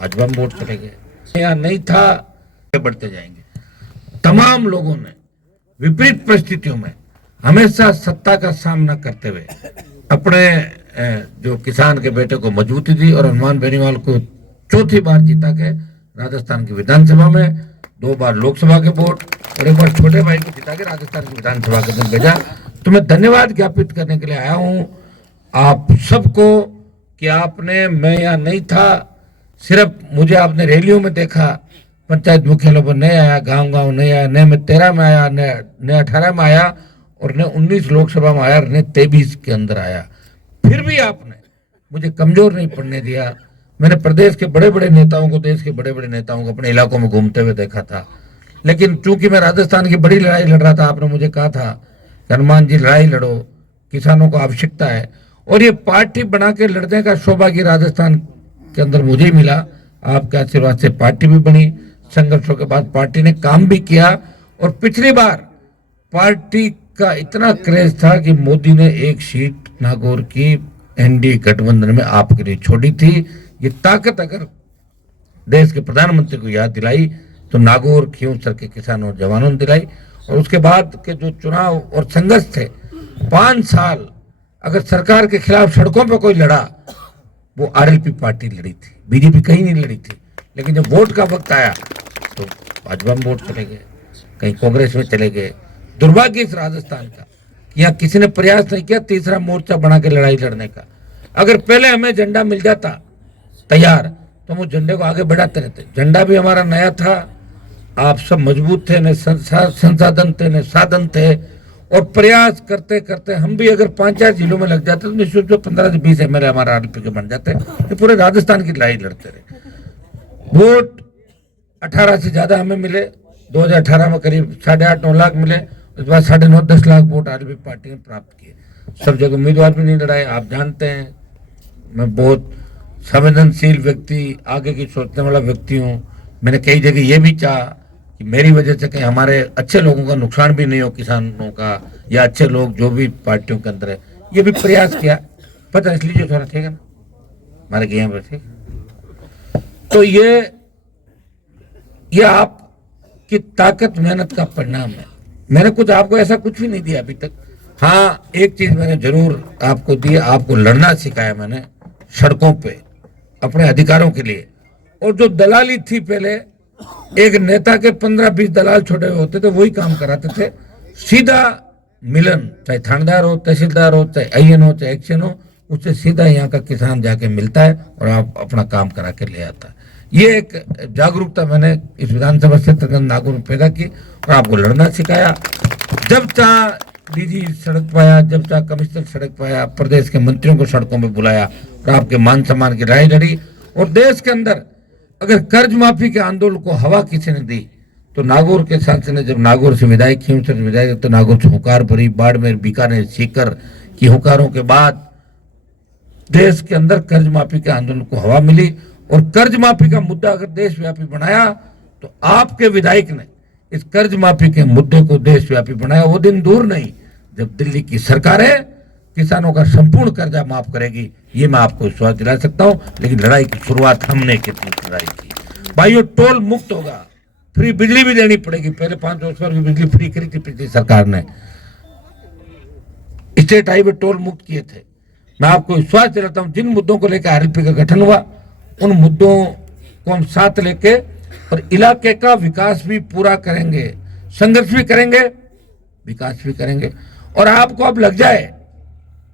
भाजपा में वोट चले गए, यहाँ नहीं था, बढ़ते जाएंगे। तमाम लोगों ने विपरीत परिस्थितियों में हमेशा सत्ता का सामना करते हुए अपने जो किसान के बेटे को मजबूती दी और हनुमान बेनीवाल को चौथी बार जीता के राजस्थान की विधानसभा में, 2 बार लोकसभा के वोट और 1 बार छोटे भाई को जिता के राजस्थान की विधानसभा के दिन भेजा। तो मैं धन्यवाद ज्ञापित करने के लिए आया हूं आप सबको कि आपने, मैं यहाँ नहीं था, सिर्फ मुझे आपने रैलियों में देखा, पंचायत मुख्यालयों पर नहीं आया, गांव गांव नहीं आया, न मैं 13 में आया, न 18 में आया और न 19 लोकसभा में आया, न 23 के अंदर आया। फिर भी आपने मुझे कमजोर नहीं पड़ने दिया। मैंने प्रदेश के बड़े बड़े नेताओं को, देश के बड़े बड़े नेताओं को अपने इलाकों में घूमते हुए देखा था, लेकिन चूंकि मैं राजस्थान की बड़ी लड़ाई लड़ रहा था, आपने मुझे कहा था कि हनुमान जी लड़ाई लड़ो, किसानों को आवश्यकता है, और ये पार्टी बना के लड़ने का सौभाग्य राजस्थान के अंदर मुझे ही मिला। आपके आशीर्वाद से पार्टी भी बनी, संघर्षों के बाद पार्टी ने काम भी किया, और पिछली बार पार्टी का इतना क्रेज था कि मोदी ने 1 सीट नागौर की एनडीए गठबंधन में आपके लिए छोड़ी थी। ये ताकत अगर देश के प्रधानमंत्री को याद दिलाई तो नागौर खींवसर के किसानों और जवानों ने दिलाई। और उसके बाद के जो चुनाव और संघर्ष थे, 5 साल अगर सरकार के खिलाफ सड़कों पर कोई लड़ा, वो आरएलपी पार्टी लड़ी थी, बीजेपी कहीं नहीं लड़ी थी। लेकिन जब वोट का वक्त आया तो भाजपा में वोट चले गए, कहीं कांग्रेस में चले गए। दुर्भाग्य इस राजस्थान का, यहाँ किसी ने प्रयास नहीं किया तीसरा मोर्चा बना के लड़ाई लड़ने का। अगर पहले हमें झंडा मिल जाता तैयार तो हम उस झंडे को आगे बढ़ाते रहते। झंडा भी हमारा नया था, आप सब मजबूत थे, न संसाधन थे, न साधन थे, और प्रयास करते करते हम भी अगर 5-4 जिलों में लग जाते तो निश्चित रूप से 15 से 20 एमएलए हमारा आरएलपी के बन जाते। ये पूरे राजस्थान की लड़ाई लड़ते रहे। वोट 18 से ज्यादा हमें मिले, 2018 में करीब 8.5-9 लाख मिले, उसके बाद 9.5-10 लाख वोट आरएलपी पार्टी ने प्राप्त किए। सब जगह उम्मीदवार भी नहीं लड़ाए। आप जानते हैं मैं बहुत संवेदनशील व्यक्ति, आगे की सोचने वाला व्यक्ति हूँ। मैंने कई जगह ये भी चाहा कि मेरी वजह से कहीं हमारे अच्छे लोगों का नुकसान भी नहीं हो, किसानों का या अच्छे लोग जो भी पार्टियों के अंदर है, ये भी प्रयास किया। पता इसलिए थोड़ा ठीक है ना, हमारे के यहाँ पर ठीक। तो ये आपकी ताकत मेहनत का परिणाम है। मैंने कुछ आपको ऐसा कुछ भी नहीं दिया अभी तक। हाँ, एक चीज मैंने जरूर आपको दी, आपको लड़ना सिखाया मैंने सड़कों पे अपने अधिकारों के लिए। और जो दलाली थी पहले, एक नेता के 15-20 दलाल छोटे होते थे, वही काम कराते थे। सीधा मिलन, चाहे थानेदार हो, तहसीलदार हो, चाहे आईएन हो, चाहे एक्शन हो, उससे सीधा यहाँ का किसान जाके मिलता है और आप अपना काम करा के ले आता है। ये एक जागरूकता मैंने इस विधानसभा क्षेत्र नागौर में पैदा की और आपको लड़ना सिखाया। जब चाह डीजी सड़क पाया, जब चाह कमिश्नर सड़क पाया, प्रदेश के मंत्रियों को सड़कों में बुलाया और आपके मान सम्मान की लड़ाई लड़ी। और देश के अंदर अगर कर्ज माफी के आंदोलन को हवा किसी ने दी तो नागौर के सांसद ने, जब नागौर से विधायक, खींवसर से विधायक, तो नागौर से हुंकार भरी। बाड़मेर, बीकानेर, सीकर की हुंकारों के बाद देश के अंदर कर्ज माफी के आंदोलन को हवा मिली। और कर्ज माफी का मुद्दा अगर देशव्यापी बनाया तो आपके विधायक ने इस कर्ज माफी के मुद्दे को देशव्यापी बनाया। वो दिन दूर नहीं जब दिल्ली की सरकारें किसानों का संपूर्ण कर्जा माफ करेगी, ये मैं आपको विश्वास दिला सकता हूं। लेकिन लड़ाई की शुरुआत हमने कितनी लड़ाई की भाइयों। टोल मुक्त होगा, फ्री बिजली भी देनी पड़ेगी। पहले 500 वर्ष की बिजली फ्री करी थी पिछली सरकार ने, स्टेट हाईवे टोल मुक्त किए थे। मैं आपको विश्वास दिलाता हूं, जिन मुद्दों को लेकर आरएलपी का गठन हुआ उन मुद्दों को हम साथ लेके और इलाके का विकास भी पूरा करेंगे, संघर्ष भी करेंगे, विकास भी करेंगे। और आपको अब लग जाए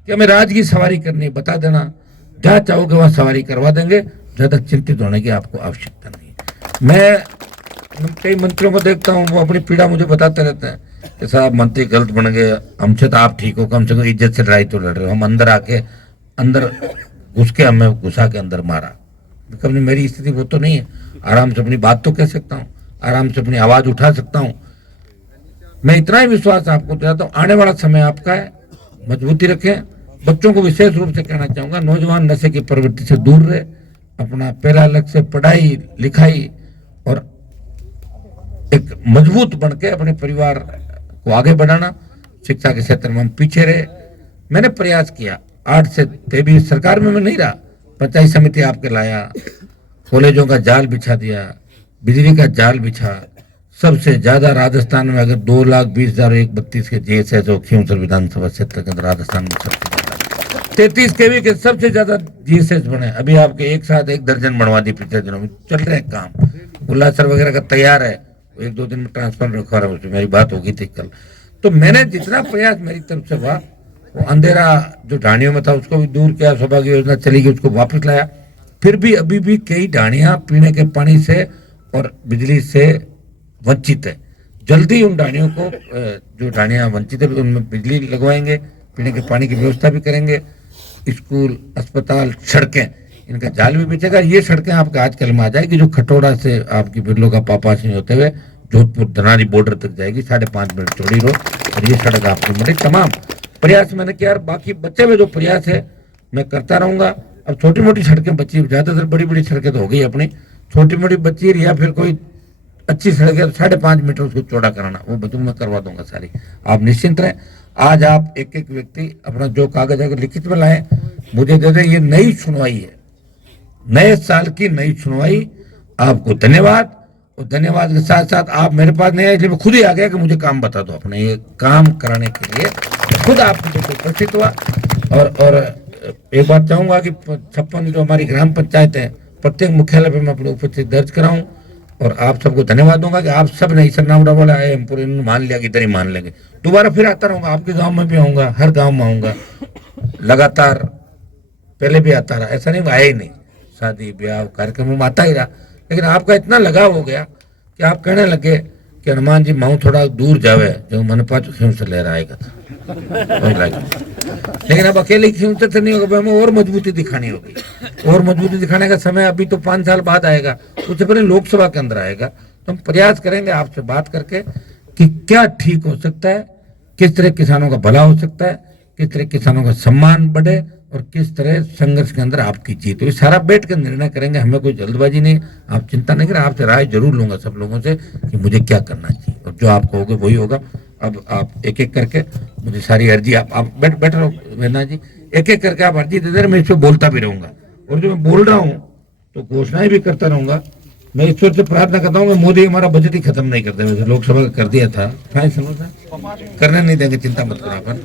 कि हमें राज की सवारी करनी है, बता देना, जहां चाहोगे वहां सवारी करवा देंगे। ज्यादा चिंतित होने की आपको आवश्यकता नहीं। मैं कई मंत्रियों को देखता हूं, वो अपनी पीड़ा मुझे बताते रहते हैं कि साहब मंत्री गलत बन गए, हमसे तो आप ठीक हो, कम से कम इज्जत से लड़ाई तो लड़ रहे हो, हम अंदर आके अंदर घुस के हमें घुसा के अंदर मारा। कभी मेरी स्थिति वो तो नहीं है, आराम से अपनी बात तो कह सकता हूँ, आराम से अपनी आवाज उठा सकता हूँ। मैं इतना ही विश्वास आपको दिलाता हूँ, आने वाला समय आपका है, मजबूती रखें। बच्चों को विशेष रूप से कहना चाहूंगा, नौजवान नशे की प्रवृत्ति से दूर रहे। अपना पहला लक्ष्य पढ़ाई लिखाई और एक मजबूत बनके अपने परिवार को आगे बढ़ाना। शिक्षा के क्षेत्र में हम पीछे रहे। मैंने प्रयास किया, 8 से 23 सरकार में मैं नहीं रहा, पंचायत समिति आपके लाया, कॉलेजों का जाल बिछा दिया, बिजली का जाल बिछा। सबसे ज्यादा राजस्थान में अगर 2,20,132 के जीएसएस हो, खींवसर विधानसभा क्षेत्र के अंदर राजस्थान में सबसे ज्यादा 33 केवी के सबसे ज्यादा जीएसएस बने। अभी आपके एक साथ 1 दर्जन बनवा दी पिछले दिनों में, चल रहे हैं काम। उल्लासर वगैरह का तैयार है, 1-2 दिन में ट्रांसफर रखवा रहा हूँ, मेरी बात होगी थी कल। तो मैंने जितना प्रयास मेरी तरफ से हुआ, वो अंधेरा जो ढाणियों में था उसको भी दूर किया, सौभाग्य योजना चली गई उसको वापस लाया। फिर भी अभी भी कई ढाणियां पीने के पानी से और बिजली से वंचित है। जल्दी उन ढाणियों को, जो ढाणियां वंचित है, उनमें बिजली लगवाएंगे, पीने के पानी की व्यवस्था भी करेंगे। स्कूल, अस्पताल, सड़कें, इनका जाल भी बिछेगा। ये सड़कें आपके आजकल में आ जाएगी जो खटोड़ा से आपकी बिरलो का पापासी होते हुए जोधपुर धनारी बॉर्डर तक जाएगी, 5.5 मिनट चौड़ी रोड, और ये सड़क आपकी बड़ी। तमाम प्रयास मैंने किया, बाकी बच्चे हुए जो प्रयास है मैं करता रहूंगा। अब छोटी मोटी सड़कें बची, ज्यादातर बड़ी बड़ी सड़कें तो हो गई अपनी, छोटी मोटी बची या फिर कोई अच्छी सड़क है तो 5.5 मीटर उसको चौड़ा कराना, वो बतूं मैं करवा दूंगा सारी। आप निश्चिंत रहें। आज आप एक एक व्यक्ति अपना जो कागज अगर लिखित में लाए मुझे दे दें। ये नई सुनवाई है, नए साल की नई सुनवाई। आपको धन्यवाद। और धन्यवाद के साथ साथ आप मेरे पास नहीं आए, इसलिए मैं खुद ही आ गया कि मुझे काम बता दो अपने। ये काम कराने के लिए खुद आपको उपस्थित हुआ। और एक बात चाहूंगा कि 56 जो हमारी ग्राम पंचायत है, प्रत्येक मुख्यालय पर मैं अपनी उपस्थिति दर्ज कराऊं। और आप सबको धन्यवाद दूंगा कि आप सब ने सरनावड़ा वाला आए, हम पूरे मान लिया कि इधर ही मान लेंगे। दोबारा फिर आता रहूंगा, आपके गांव में भी आऊंगा, हर गांव में आऊंगा लगातार। पहले भी आता रहा, ऐसा नहीं आया ही नहीं, शादी ब्याह कार्यक्रम में आता ही रहा। लेकिन आपका इतना लगाव हो गया कि आप कहने लगे कि हनुमान जी माऊ थोड़ा दूर जावे, जो मन पाचो खींव से ले आएगा। लेकिन अब अकेले खींचते से नहीं होगा, हमें और मजबूती दिखानी होगी। और मजबूती दिखाने का समय अभी तो 5 साल बाद आएगा, उससे पहले लोकसभा के अंदर आएगा। तो हम प्रयास करेंगे आपसे बात करके कि क्या ठीक हो सकता है, किस तरह किसानों का भला हो सकता है, किस तरह किसानों का सम्मान बढ़े, और किस तरह संघर्ष के अंदर आपकी जीत। तो ये सारा बैठ कर निर्णय करेंगे, हमें कोई जल्दबाजी नहीं। आप चिंता नहीं करें, आपसे राय जरूर लूंगा सब लोगों से कि मुझे क्या करना चाहिए, और जो आप कहोगे वही होगा। अब आप एक एक करके मुझे सारी अर्जी, आप बैठ रहो वेना जी, एक एक करके आप अर्जी दे दे, मैं इस पर बोलता भी रहूंगा। और जो मैं बोल रहा हूँ तो घोषणाएं भी करता रहूंगा। मैं ईश्वर से प्रार्थना करता हूँ कि मोदी हमारा बजट ही खत्म नहीं करते। वैसे लोकसभा का कर दिया था, करने नहीं देंगे, चिंता मत करो अपन।